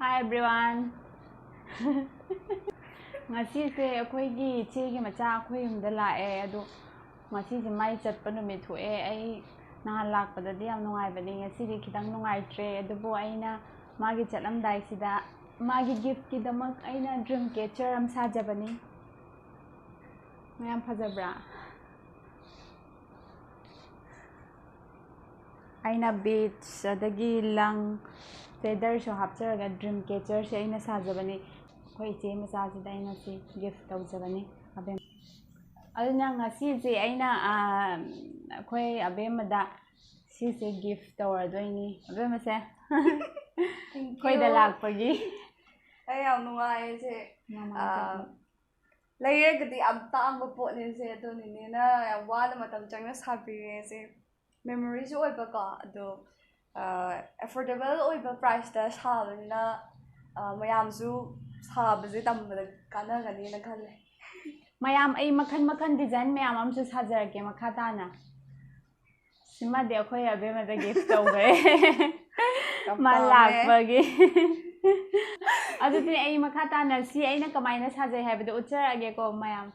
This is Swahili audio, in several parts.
Hi everyone. Ngasi se akhoi gi che gi macha akhoi humda lae adu ngasi se mai chatpa numit thoe ai na lakpada di yam nungai bani ngasi di khitang nungai tre adu bo aina magi chatlam dai sida magi gift ki damak aina dream catcher am sajabani mayam phajabra aina beach adagi lang feather so hapcharaga dream catcher se aina sajabani khoi che macha sida aina si gift tawjabani abe aduna ngasi se aina khoi abe mada si se gift tawradoini abe mase khoi da lakpagi ai yam nungai se layergadi am taang po ni se to ni na yam wala matam changna sabire se memories oiba ka ado affordable oiba price ta sabna mayam su sabaje tambada kana gani na khale mayam ai makhan design mayam am su sajarake makhata na sima de khoi abe mada gift tawgre malakpagi adutini ai makhata na si aina kamaina sajai habdo ucharage ko mayam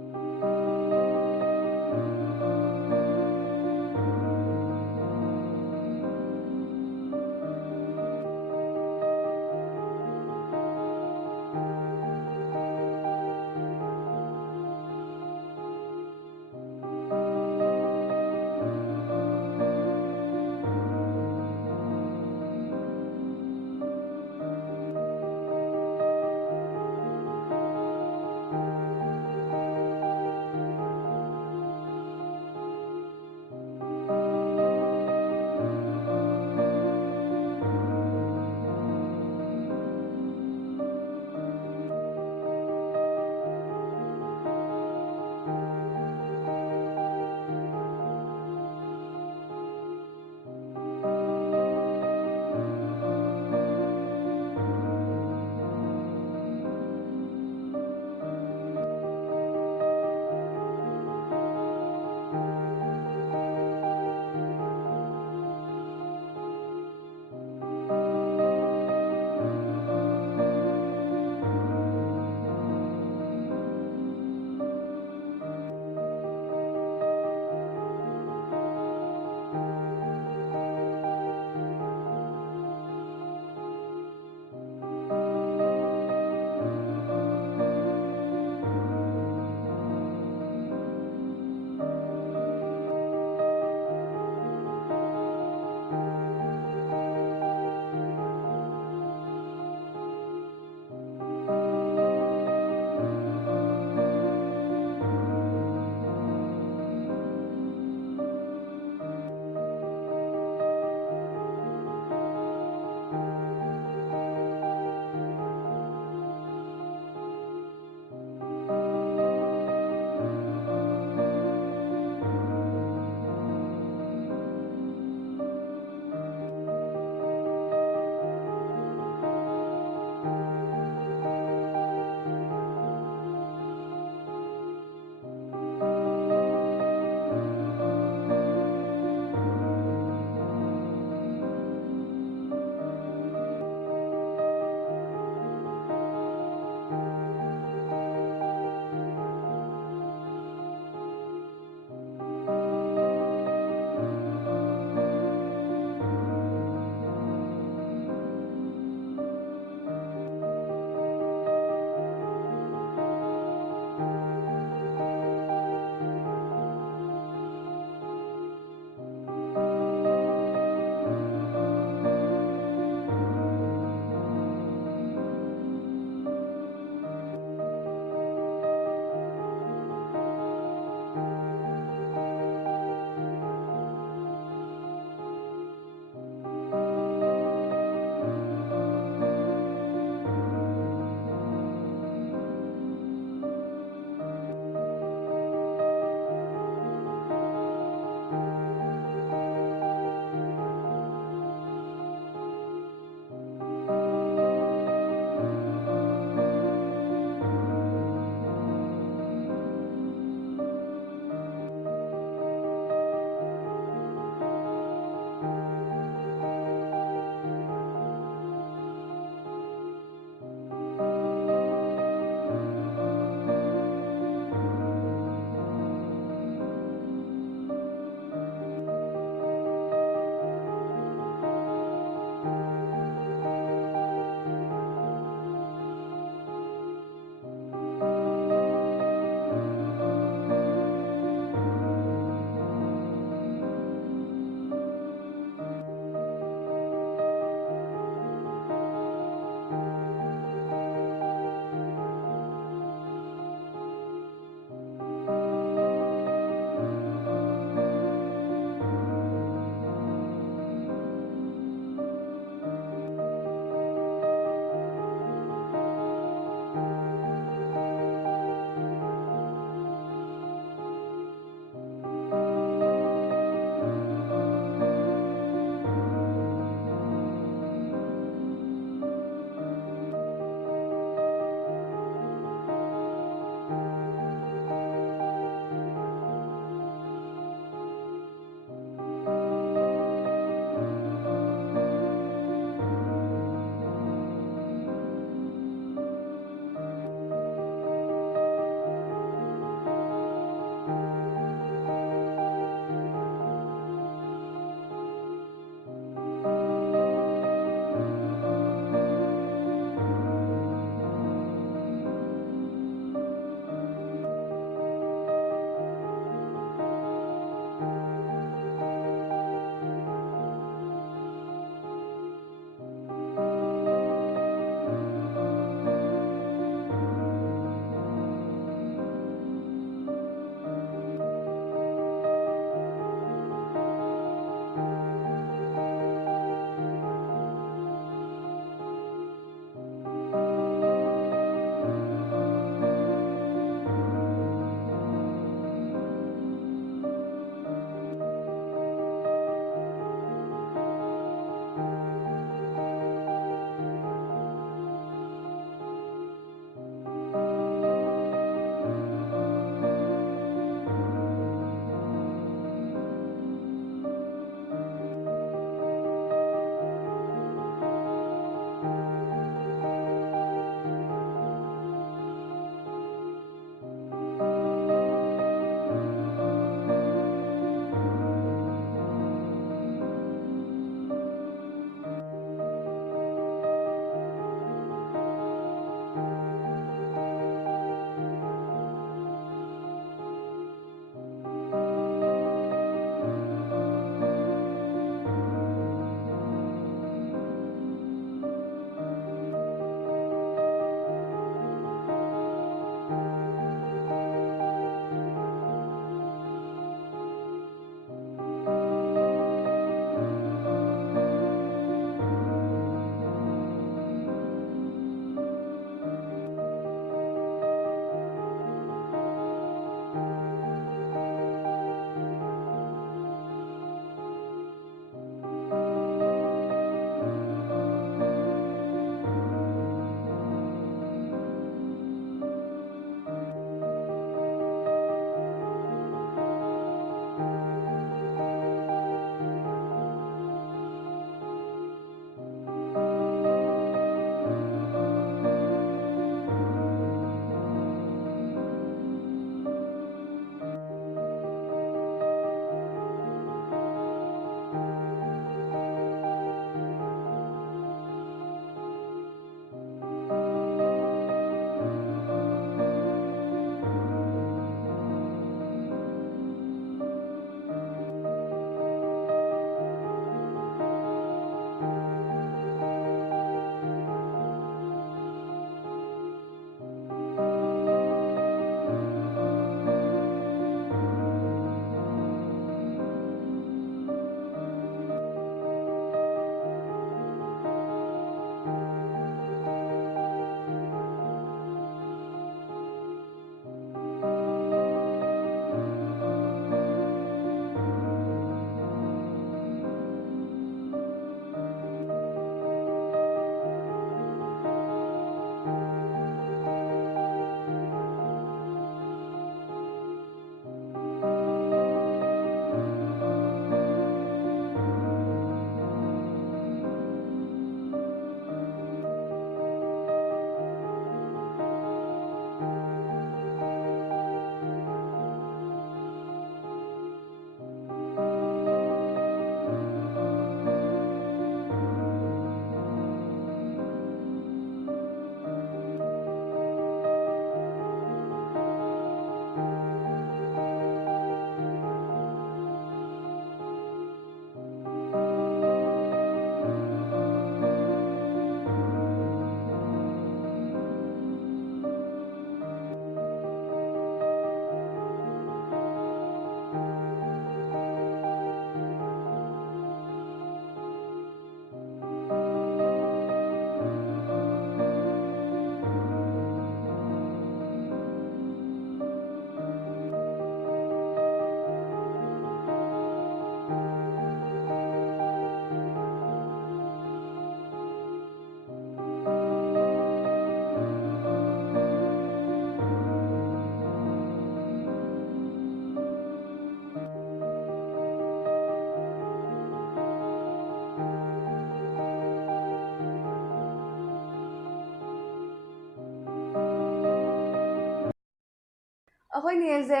ꯑꯩꯈꯣꯏ ꯅꯦꯁꯦ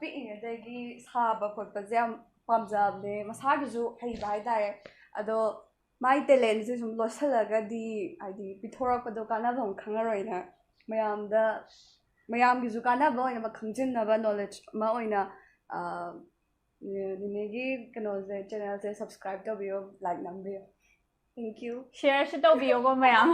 ꯄꯤꯛꯏꯉꯩꯗꯒꯤ ꯁꯥꯕ ꯈꯣꯠꯄꯁꯦ ꯌꯥꯝ ꯄꯥꯝꯖꯕꯅꯦ ꯃꯁꯥꯒꯤꯁꯨ ꯍꯩꯕ ꯍꯥꯏꯇꯥꯔꯦ ꯑꯗꯣ ꯃꯥꯏ ꯇꯦꯂꯦꯟꯁꯦ ꯁꯨꯝ ꯂꯣꯠꯁꯤꯜꯂꯒꯗꯤ ꯍꯥꯏꯗꯤ ꯄꯤꯊꯣꯔꯛꯄꯗꯣ ꯀꯥꯟꯅꯕꯝ ꯈꯪꯉꯔꯣꯏꯅ ꯃꯌꯥꯝꯒꯤꯁꯨ ꯀꯥꯟꯅꯕ ꯑꯣꯏꯅꯕ ꯈꯪꯖꯤꯟꯅꯕ ꯅꯣꯂꯦꯖ ꯑꯃ ꯑꯣꯏꯅ ꯅꯤꯅꯦꯒꯤ ꯀꯩꯅꯣꯁꯦ ꯆꯦꯅꯦꯜꯁꯦ ꯁꯕꯁꯀ꯭ꯔꯥꯏꯕ ꯇꯧꯕꯤꯌꯣ ꯂꯥꯏꯛ ꯅꯝꯕꯤꯌꯣ ꯊꯦꯡꯛ ꯌꯨ ꯁꯤꯌꯔꯁꯨ ꯇꯧꯕꯤꯌꯣꯀꯣ ꯃꯌꯥꯝ